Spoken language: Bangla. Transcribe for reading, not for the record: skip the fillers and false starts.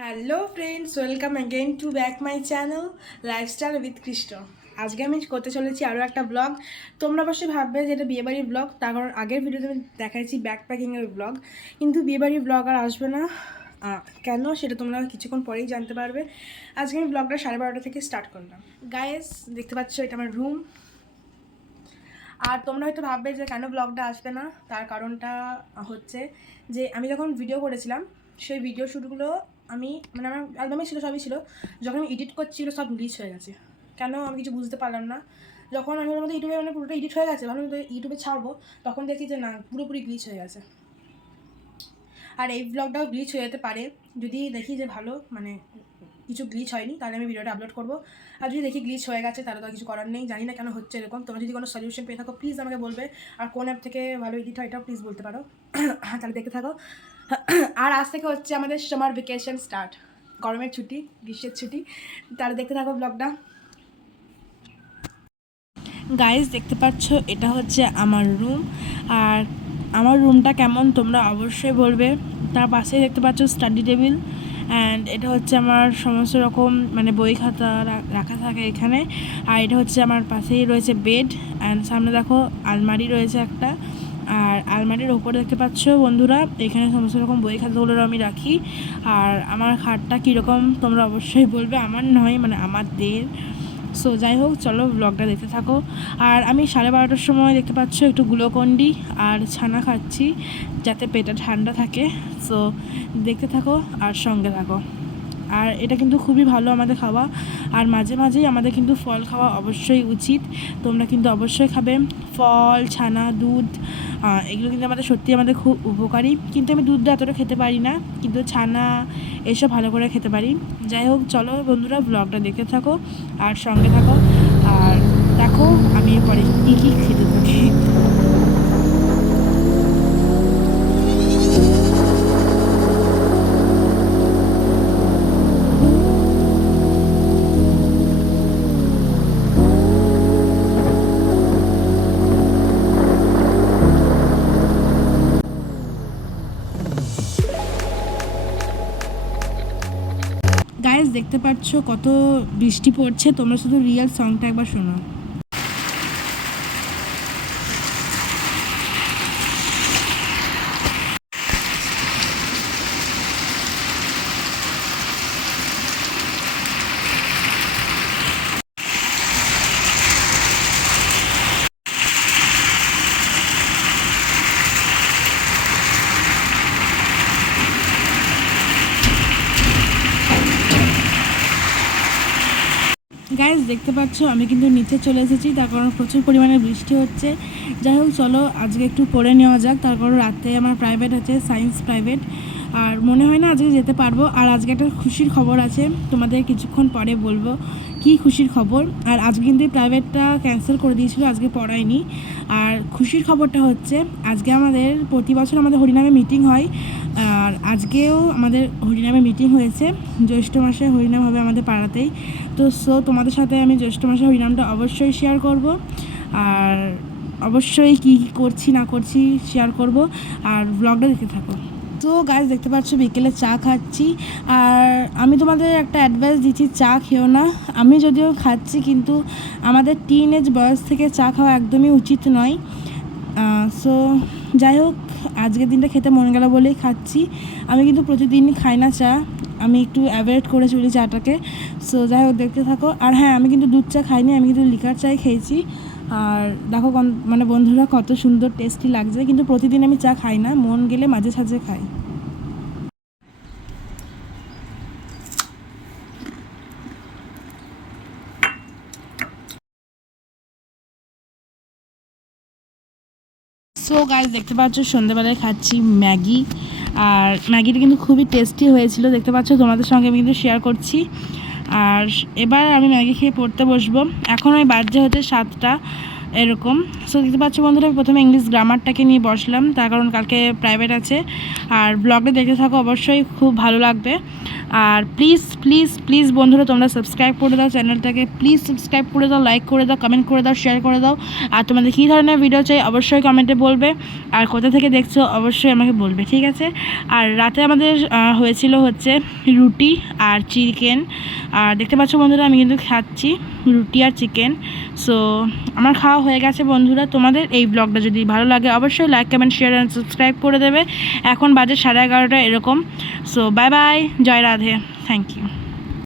Hello friends, welcome again to back my channel lifestyle with Krishna. আজকে আমি করতে চলেছি আরও একটা ব্লগ। তোমরা অবশ্যই ভাববে যে এটা বিয়েবাড়ির ব্লগ, তার কারণ আগের ভিডিওতে আমি দেখাইছি ব্যাকপ্যাকিংয়ের ব্লগ, কিন্তু বিয়েবাড়ির ব্লগ আর আসবে না। কেন সেটা তোমরা কিছুক্ষণ পরেই জানতে পারবে। আজকে আমি ব্লগটা 12:30 থেকে স্টার্ট করলাম। গাইস, দেখতে পাচ্ছ এটা আমার রুম। আর তোমরা হয়তো ভাববে যে কেন ব্লগটা আসবে না, তার কারণটা হচ্ছে যে আমি যখন ভিডিও করেছিলাম সেই ভিডিও শ্যুটগুলো আমার অ্যালবামে ছিল, সবই ছিল। যখন আমি এডিট করছিল সব গ্লিচ হয়ে গেছে। কেন আমি কিছু বুঝতে পারলাম না। যখন আমি ওর মধ্যে ইউটিউবে পুরোটা এডিট হয়ে গেছে, ভালো ইউটিউবে ছাড়বো, তখন দেখি যে না, পুরোপুরি গ্লিচ হয়ে গেছে। আর এই ব্লগটাও গ্লিচ হয়ে যেতে পারে। যদি দেখি যে ভালো কিছু গ্লিচ হয়নি, তাহলে আমি ভিডিওটা আপলোড করবো। আর যদি দেখি গ্লিচ হয়ে গেছে, তাহলে তো কিছু করার নেই। জানি না কেন হচ্ছে এরকম। তোমরা যদি কোনো সলিউশন পেয়ে থাকো প্লিজ আমাকে বলবে। আর কোন অ্যাপ থেকে ভালো এডিট হয় এটাও প্লিজ বলতে পারো। তাহলে দেখতে থাকো। আর আজ থেকে হচ্ছে আমাদের সামার ভ্যাকেশন স্টার্ট, গরমের ছুটি, গ্রীষ্মের ছুটি। তাহলে দেখতে থাকো ব্লগটা। গাইজ, দেখতে পাচ্ছ এটা হচ্ছে আমার রুম। আর আমার রুমটা কেমন তোমরা অবশ্যই বলবে। তার পাশেই দেখতে পাচ্ছ স্টাডি টেবিল, অ্যান্ড এটা হচ্ছে আমার সমস্ত রকম বই খাতা রাখা থাকে এখানে। আর এটা হচ্ছে আমার পাশেই রয়েছে বেড, অ্যান্ড সামনে দেখো আলমারি রয়েছে একটা। আর আলমারির ওপরে দেখতে পাচ্ছ বন্ধুরা, এখানে সমস্ত রকম বই খাতাগুলো আমি রাখি। আর আমার খাটটা কীরকম তোমরা অবশ্যই বলবে। আমার নয়, আমাদের। সো যাই হোক, চলো ব্লগটা দেখতে থাকো। আর আমি 12:30টার সময় দেখতে পাচ্ছ একটু গ্লুকন্ডি আর ছানা খাচ্ছি, যাতে পেটটা ঠান্ডা থাকে। সো দেখতে থাকো আর সঙ্গে থাকো। আর এটা কিন্তু খুবই ভালো আমাদের খাওয়া। আর মাঝে মাঝেই আমাদের কিন্তু ফল খাওয়া অবশ্যই উচিত। তোমরা কিন্তু অবশ্যই খাবে ফল, ছানা, দুধ। এগুলো কিন্তু আমাদের খুব উপকারী। কিন্তু আমি দুধটা এতটা খেতে পারি না, কিন্তু ছানা এসব ভালো করে খেতে পারি। যাই হোক, চলো বন্ধুরা ব্লগটা দেখতে থাকো আর সঙ্গে থাকো। আর দেখো আমি এরপরে কী কী খেতে থাকি। গাইজ, দেখতে পাচ্ছ কত বৃষ্টি পড়ছে। তোমরা শুধু রিয়েল সংটা একবার শোনো। গাইজ, দেখতে পাচ্ছ আমি কিন্তু নিচে চলে এসেছি, তার কারণ প্রচুর পরিমাণে বৃষ্টি হচ্ছে। যাই হোক, চলো আজকে একটু পড়ে নেওয়া যাক। তার কারণ রাতে আমার প্রাইভেট আছে, সায়েন্স প্রাইভেট। আর মনে হয় না আজকে যেতে পারবো। আর আজকে একটা খুশির খবর আছে, তোমাদের কিছুক্ষণ পরে বলবো কি খুশির খবর। আর আজকে কিন্তু প্রাইভেটটা ক্যান্সেল করে দিয়েছিল, আজকে পড়ায়নি। আর খুশির খবরটা হচ্ছে আজকে আমাদের প্রতি বছর আমাদের হরিনামে মিটিং হয়। আর আজকেও আমাদের হরিনামে মিটিং হয়েছে। জ্যৈষ্ঠ মাসে হরিনাম হবে আমাদের পাড়াতেই। তো তোমাদের সাথে আমি জ্যৈষ্ঠ মাসে হরিনামটা অবশ্যই শেয়ার করব। আর অবশ্যই কী করছি না করছি শেয়ার করব। আর ব্লগটা দেখতে থাকো। তো গাইজ, দেখতে পাচ্ছ বিকেলে চা খাচ্ছি। আর আমি তোমাদের একটা অ্যাডভাইস দিচ্ছি, চা খেও না। আমি যদিও খাচ্ছি, কিন্তু আমাদের টিনেজ বয়স থেকে চা খাওয়া একদমই উচিত নয়। সো যাই হোক, আজকের দিনটা খেতে মন গেল বলেই খাচ্ছি। আমি কিন্তু প্রতিদিনই খাই না চা, আমি একটু অ্যাভয়েড করে চলি চাটাকে। সো যাই হোক, দেখতে থাকো। আর হ্যাঁ, আমি কিন্তু দুধ চা খাইনি, আমি কিন্তু লিকার চাই খেয়েছি। আর দেখো বন্ধুরা কত সুন্দর টেস্টি লাগছে। কিন্তু প্রতিদিন আমি চা খাই না, মন গেলে মাঝে সাঝে খাই। সো গাইজ, দেখতে পাচ্ছ সন্ধ্যেবেলায় খাচ্ছি ম্যাগি। আর ম্যাগিটা কিন্তু খুবই টেস্টি হয়েছিল, দেখতে পাচ্ছ তোমাদের সঙ্গে আমি কিন্তু শেয়ার করছি। আর এবার আমি ম্যাগি খেয়ে পড়তে বসবো। এখন আমি বাজে হচ্ছে 7টা। এরকম। সো দেখতে পাচ্ছ বন্ধুরা, আমি প্রথমে ইংলিশ গ্রামারটাকে নিয়ে বসলাম, তার কারণ কালকে প্রাইভেট আছে। আর ব্লগটা দেখতে থাকো, অবশ্যই খুব ভালো লাগবে। আর প্লিজ প্লিজ প্লিজ বন্ধুরা, তোমরা সাবস্ক্রাইব করে দাও চ্যানেলটাকে, প্লিজ সাবস্ক্রাইব করে দাও, লাইক করে দাও, কমেন্ট করে দাও, শেয়ার করে দাও। আর তোমাদের কী ধরনের ভিডিও চাই অবশ্যই কমেন্টে বলবে, আর কোথা থেকে দেখছো অবশ্যই আমাকে বলবে, ঠিক আছে। আর রাতে আমাদের হয়েছিল হচ্ছে রুটি আর চিকেন। আর দেখতে পাচ্ছ বন্ধুরা, আমি কিন্তু খাচ্ছি রুটি আর চিকেন। সো আমার খাওয়া হয়ে গেছে বন্ধুরা। তোমাদের এই ব্লগটা যদি ভালো লাগে অবশ্যই like comment share and subscribe করে দেবে। এখন বাজে 11:30 এরকম। So bye bye, Jai Radhe, thank you.